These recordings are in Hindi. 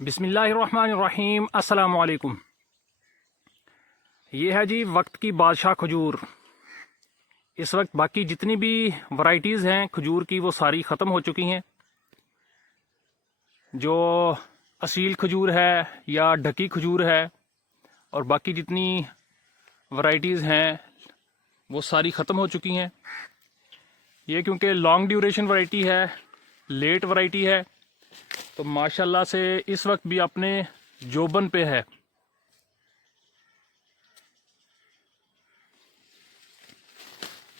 बिस्मिल्लाहिर्रहमानिर्रहीम। अस्सलाम वालेकुम। ये है जी वक्त की बादशाह खजूर। इस वक्त बाकी जितनी भी वैरायटीज़ हैं खजूर की वो सारी ख़त्म हो चुकी हैं। जो असील खजूर है या ढकी खजूर है और बाकी जितनी वैरायटीज़ हैं वो सारी ख़त्म हो चुकी हैं। ये क्योंकि लॉन्ग ड्यूरेशन वैरायटी है, लेट वैरायटी है, तो माशाल्लाह से इस वक्त भी अपने जोबन पे है।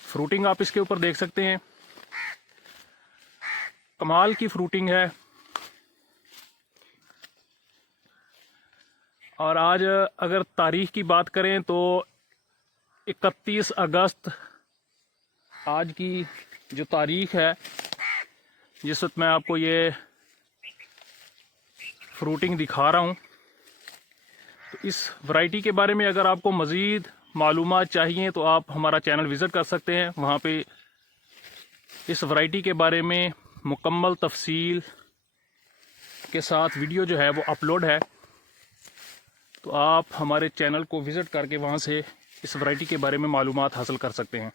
फ्रूटिंग आप इसके ऊपर देख सकते हैं, कमाल की फ्रूटिंग है। और आज अगर तारीख की बात करें तो 31 अगस्त आज की जो तारीख है, जिस वक्त मैं आपको ये फ्रूटिंग दिखा रहा हूँ। तो इस वैरायटी के बारे में अगर आपको मज़ीद मालूमात चाहिए तो आप हमारा चैनल विज़िट कर सकते हैं। वहाँ पे इस वैरायटी के बारे में मुकम्मल तफसील के साथ वीडियो जो है वो अपलोड है, तो आप हमारे चैनल को विज़िट करके वहाँ से इस वैरायटी के बारे में मालूमात हासिल कर सकते हैं।